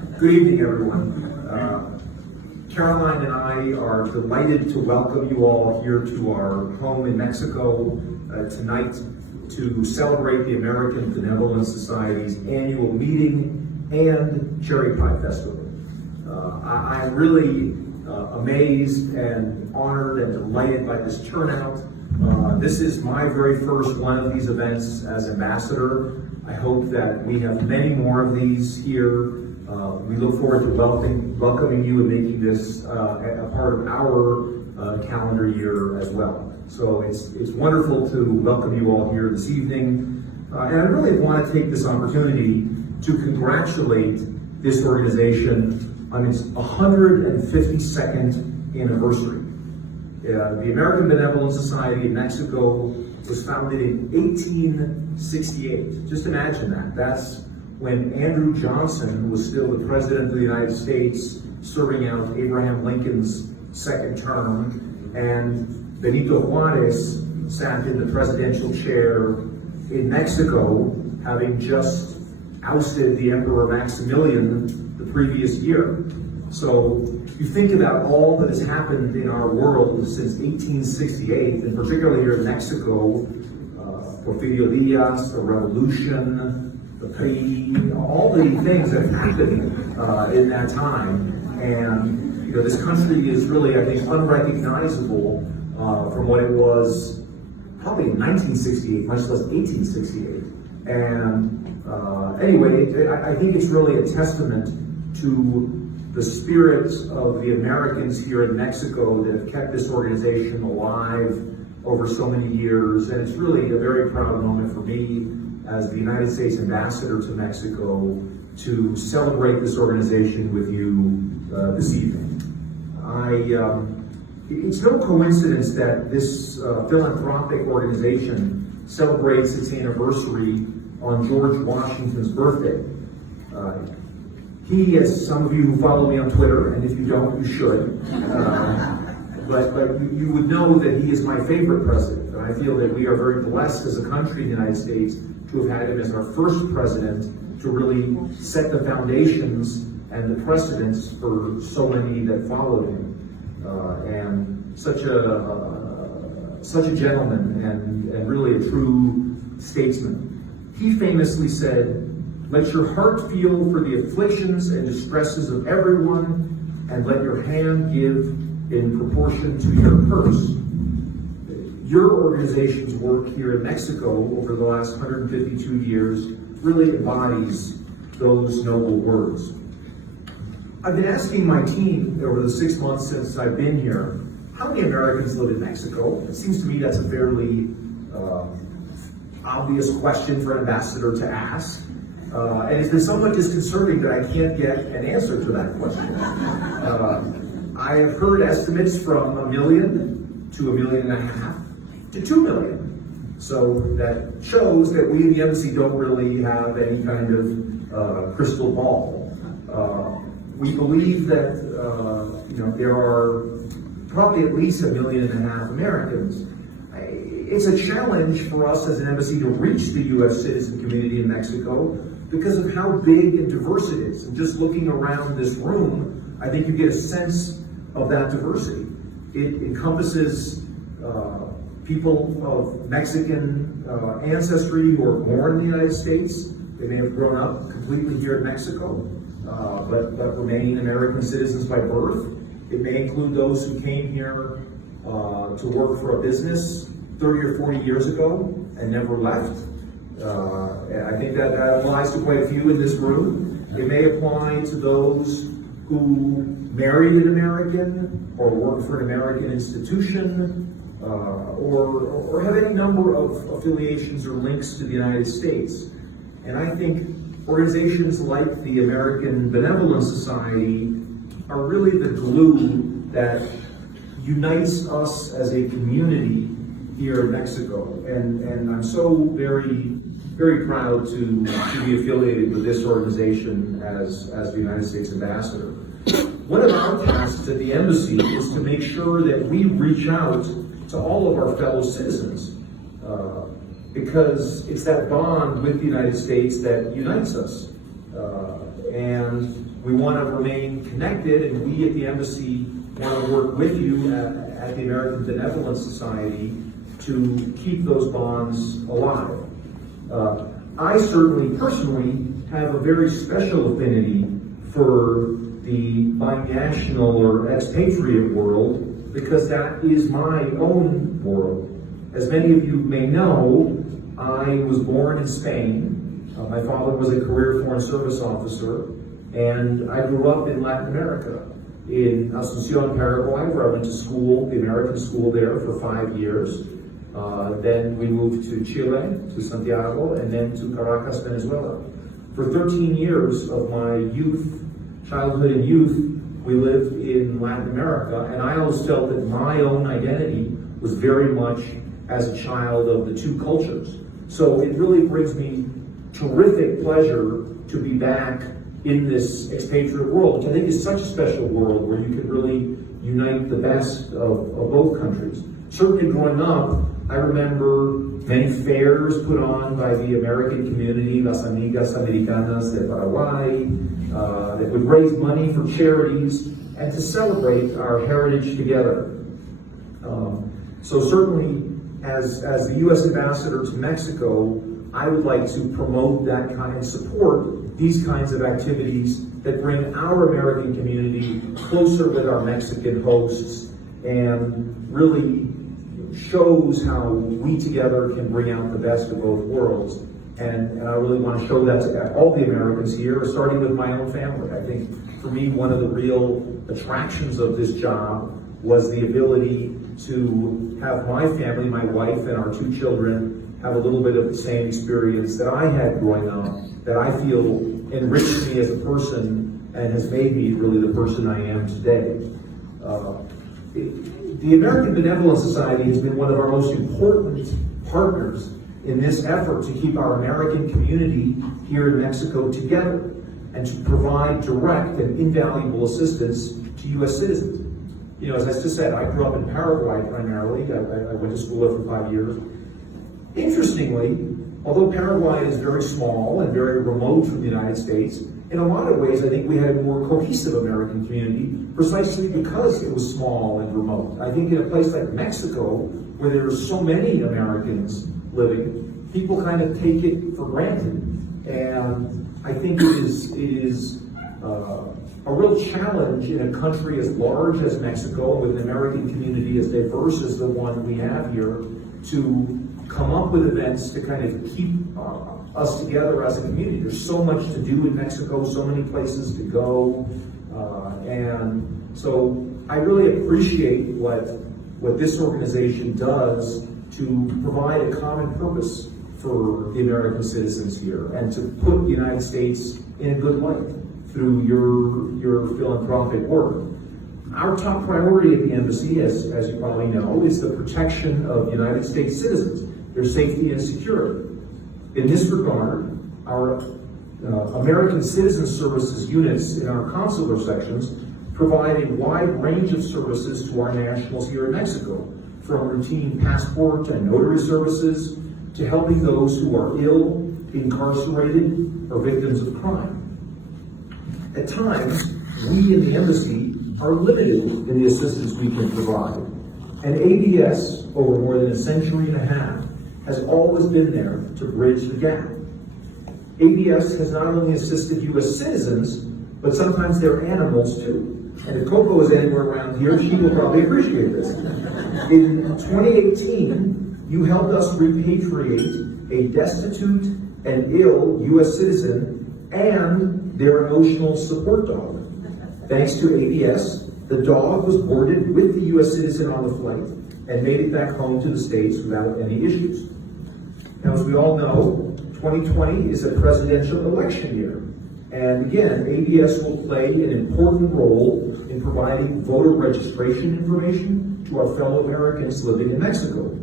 Good evening, everyone. Caroline and I are delighted to welcome you all here to our home in Mexico tonight to celebrate the American Benevolent Society's annual meeting and Cherry Pie Festival. I'm really amazed and honored and delighted by this turnout. This is my very first one of these events as ambassador. I hope that we have many more of these here. We look forward to welcoming you and making this a part of our calendar year as well. So it's wonderful to welcome you all here this evening. And I really want to take this opportunity to congratulate this organization on its 152nd anniversary. The American Benevolent Society in Mexico was founded in 1868. Just imagine that. That's when Andrew Johnson was still the President of the United States, serving out Abraham Lincoln's second term, and Benito Juarez sat in the presidential chair in Mexico, having just ousted the Emperor Maximilian the previous year. So you think about all that has happened in our world since 1868, and particularly here in Mexico, Porfirio Diaz, the revolution, the PRI, all the things that have happened in that time. And you know, this country is really, I think, unrecognizable from what it was probably in 1968, much less 1868. And anyway, I think it's really a testament to the spirits of the Americans here in Mexico that have kept this organization alive over so many years. And it's really a very proud moment for me as the United States ambassador to Mexico to celebrate this organization with you this evening. It's no coincidence that this philanthropic organization celebrates its anniversary on George Washington's birthday. He, as some of you who follow me on Twitter, and if you don't, you should, but you would know that he is my favorite president. And I feel that we are very blessed as a country in the United States to have had him as our first president to really set the foundations and the precedents for so many that followed him. And such a gentleman and really a true statesman. He famously said, "Let your heart feel for the afflictions and distresses of everyone, and let your hand give in proportion to your purse." Your organization's work here in Mexico over the last 152 years really embodies those noble words. I've been asking my team over the 6 months since I've been here, how many Americans live in Mexico? It seems to me that's a fairly obvious question for an ambassador to ask. And it's been somewhat disconcerting that I can't get an answer to that question. I have heard estimates from 1 million to 1.5 million to 2 million. So that shows that we in the embassy don't really have any kind of crystal ball. We believe that there are probably at least 1.5 million Americans. It's a challenge for us as an embassy to reach the U.S. citizen community in Mexico because of how big and diverse it is. And just looking around this room, I think you get a sense of that diversity. It encompasses people of Mexican ancestry who are born in the United States. They may have grown up completely here in Mexico, but remain American citizens by birth. It may include those who came here to work for a business 30 or 40 years ago and never left. I think that applies to quite a few in this room. It may apply to those who married an American or work for an American institution or have any number of affiliations or links to the United States. And I think organizations like the American Benevolent Society are really the glue that unites us as a community here in Mexico. And I'm so very, very proud to be affiliated with this organization as the United States ambassador. One of our tasks at the embassy is to make sure that we reach out to all of our fellow citizens because it's that bond with the United States that unites us. And we want to remain connected, and we at the embassy want to work with you at the American Benevolence Society to keep those bonds alive. I certainly, personally, have a very special affinity for the binational or expatriate world because that is my own world. As many of you may know, I was born in Spain. My father was a career Foreign Service officer, and I grew up in Latin America, in Asunción, Paraguay, where I went to school, the American school there, for 5 years. Then we moved to Chile, to Santiago, and then to Caracas, Venezuela. For 13 years of my youth, childhood and youth, we lived in Latin America, and I always felt that my own identity was very much as a child of the two cultures. So it really brings me terrific pleasure to be back in this expatriate world, which I think is such a special world where you can really unite the best of both countries. Certainly growing up, I remember many fairs put on by the American community, Las Amigas Americanas de Paraguay, that would raise money for charities and to celebrate our heritage together. So certainly, as the U.S. Ambassador to Mexico, I would like to promote that kind of support, these kinds of activities that bring our American community closer with our Mexican hosts and really shows how we together can bring out the best of both worlds. And I really want to show that to all the Americans here, starting with my own family. I think for me, one of the real attractions of this job was the ability to have my family, my wife and our 2 children, have a little bit of the same experience that I had growing up, that I feel enriched me as a person and has made me really the person I am today. The American Benevolence Society has been one of our most important partners in this effort to keep our American community here in Mexico together and to provide direct and invaluable assistance to U.S. citizens. You know, as I just said, I grew up in Paraguay primarily. I went to school there for 5 years. Interestingly, although Paraguay is very small and very remote from the United States, in a lot of ways I think we had a more cohesive American community precisely because it was small and remote. I think in a place like Mexico, where there are so many Americans living, people kind of take it for granted. And I think it is a real challenge in a country as large as Mexico, with an American community as diverse as the one we have here, to come up with events to kind of keep us together as a community. There's so much to do in Mexico, so many places to go, and so I really appreciate what this organization does to provide a common purpose for the American citizens here and to put the United States in a good light through your philanthropic work. Our top priority at the embassy, as you probably know, is the protection of United States citizens, their safety and security. In this regard, our American Citizen Services units in our consular sections provide a wide range of services to our nationals here in Mexico, from routine passport and notary services to helping those who are ill, incarcerated, or victims of crime. At times, we in the embassy are limited in the assistance we can provide. And ABS, over more than a century and a half, has always been there to bridge the gap. ABS has not only assisted U.S. citizens, but sometimes their animals too. And if Coco is anywhere around here, she will probably appreciate this. In 2018, you helped us repatriate a destitute and ill U.S. citizen and their emotional support dog. Thanks to ABS, the dog was boarded with the U.S. citizen on the flight and made it back home to the States without any issues. Now, as we all know, 2020 is a presidential election year. And again, ABS will play an important role in providing voter registration information to our fellow Americans living in Mexico.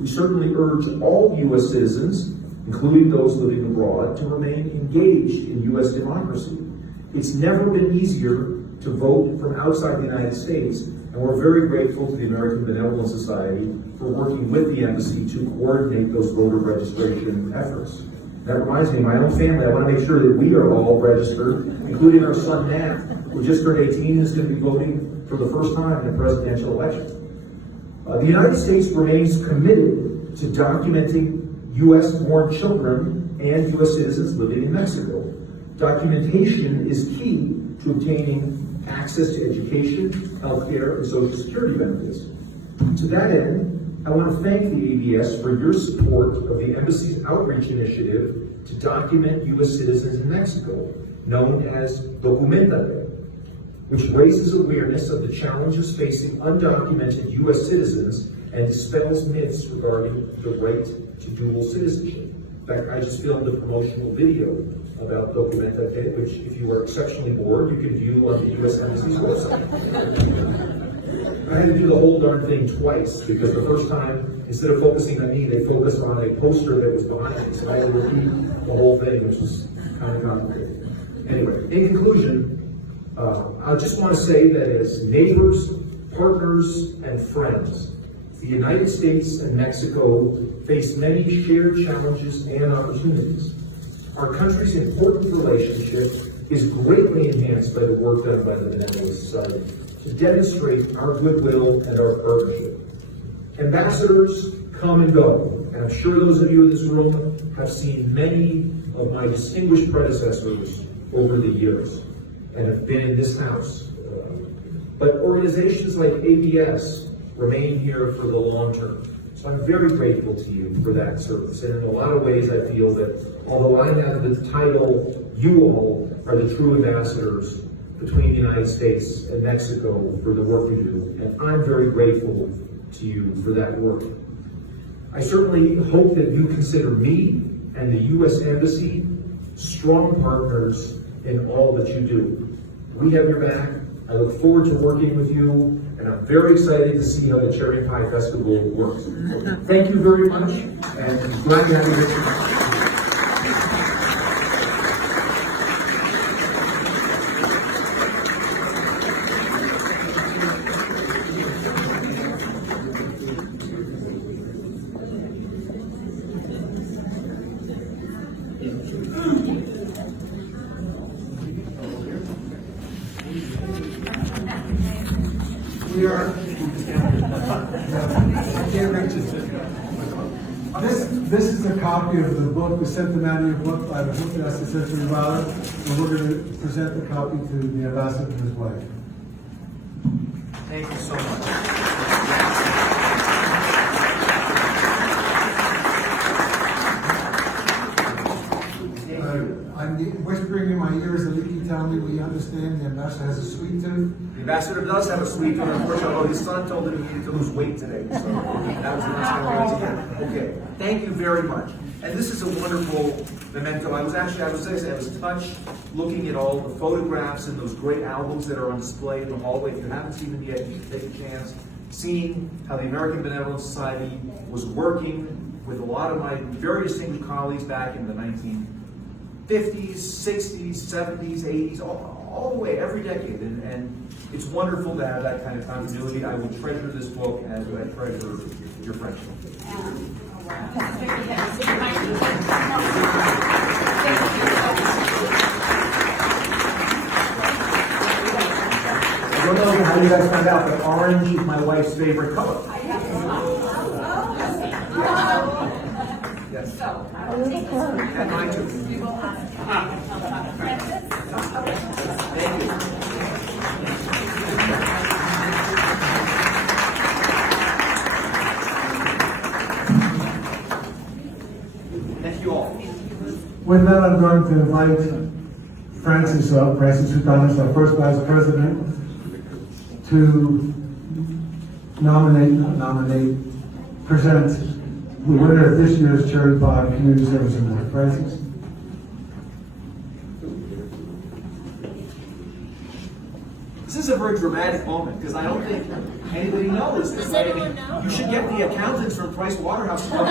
We certainly urge all U.S. citizens, including those living abroad, to remain engaged in U.S. democracy. It's never been easier to vote from outside the United States, and we're very grateful to the American Benevolence Society for working with the embassy to coordinate those voter registration efforts. That reminds me, my own family, I want to make sure that we are all registered, including our son Nat, who just turned 18 and is going to be voting for the first time in a presidential election. The United States remains committed to documenting U.S.-born children and U.S. citizens living in Mexico. Documentation is key to obtaining access to education, healthcare, and Social Security benefits. To that end, I want to thank the ABS for your support of the Embassy's outreach initiative to document U.S. citizens in Mexico, known as Documentate, which raises awareness of the challenges facing undocumented U.S. citizens and dispels myths regarding the right to dual citizenship. In fact, I just filmed a promotional video about Documentate, which, if you are exceptionally bored, you can view on the U.S. Embassy's website. I had to do the whole darn thing twice because the first time, instead of focusing on me, they focused on a poster that was behind me. So I had to repeat the whole thing, which was kind of complicated. Anyway, in conclusion, I just want to say that as neighbors, partners, and friends, the United States and Mexico face many shared challenges and opportunities. Our country's important relationship is greatly enhanced by the work done by the Benevolent Society to demonstrate our goodwill and our partnership. Ambassadors come and go, and I'm sure those of you in this room have seen many of my distinguished predecessors over the years and have been in this house. But organizations like ABS remain here for the long term. So I'm very grateful to you for that service. And in a lot of ways, I feel that although I have the title, you all are the true ambassadors between the United States and Mexico for the work we do. And I'm very grateful to you for that work. I certainly hope that you consider me and the U.S. Embassy strong partners in all that you do. We have your back. I look forward to working with you, and I'm very excited to see how the Cherry Pie Festival works. Thank you very much, and glad to have you here. We are. This is a copy of the book, the Centennial book by the book that's essentially valid, and we're going to present the copy to the ambassador and his wife. Thank you so much. I'm whispering in my ears, Aliki telling me we understand the ambassador has a sweet tooth. The ambassador does have a sweet tooth, unfortunately, although his son told him he needed to lose weight today. So that was the next thing I wanted to get. Okay, thank you very much. And this is a wonderful memento. I was touched looking at all the photographs and those great albums that are on display in the hallway. If you haven't seen them yet, you should take a chance. Seeing how the American Benevolent Society was working with a lot of my very distinguished colleagues back in the 1950s, 60s, 70s, 80s, all the way, every decade. And it's wonderful to have that kind of continuity. I will treasure this book as I treasure your friendship. I don't know how you guys found out, but orange is my wife's favorite color. Yes. And mine too. Thank you. Thank you all. With that, I'm going to invite Francis up, Francis Utanes, our first vice president, to present the winner of this year's Cherry Pie Community Service Award. Francis? This is a very dramatic moment because I don't think anybody knows this. Right? I mean, you should get the accountants from Price Waterhouse to come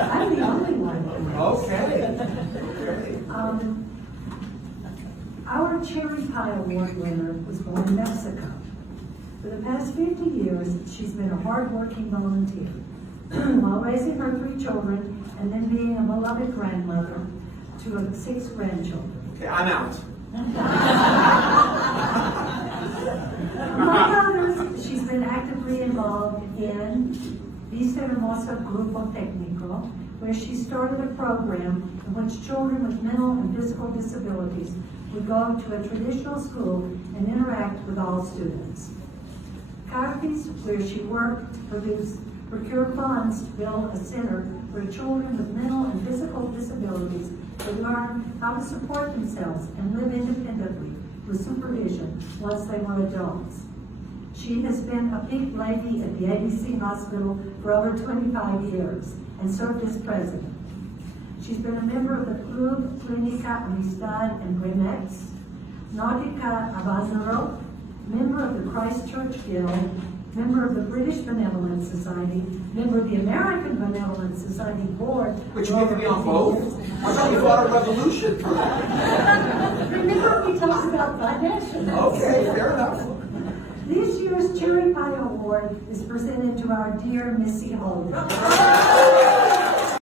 I'm the only one. Okay. Our Cherry Pie Award winner was born in Mexico. For the past 50 years, she's been a hard-working volunteer while raising her 3 children and then being a beloved grandmother to 6 grandchildren. Okay, I'm out. Among others, she's been actively involved in Vista Hermosa Grupo Técnico, where she started a program in which children with mental and physical disabilities would go to a traditional school and interact with all students. Carpis, where she worked to procure funds to build a center where children with mental and physical disabilities could learn how to support themselves and live independently with supervision once they were adults. She has been a big lady at the ABC Hospital for over 25 years and served as president. She's been a member of the Club Clínica Amistad and Bremex, Nautica Avanzaro, member of the Christchurch Guild, member of the British Benevolent Society, member of the American Benevolent Society Board. Which you get to be on both? I thought you fought a revolution for that. Remember, we talked about financial. Okay, fair enough. This year's Cherry Pie Award is presented to our dear Missy Holder.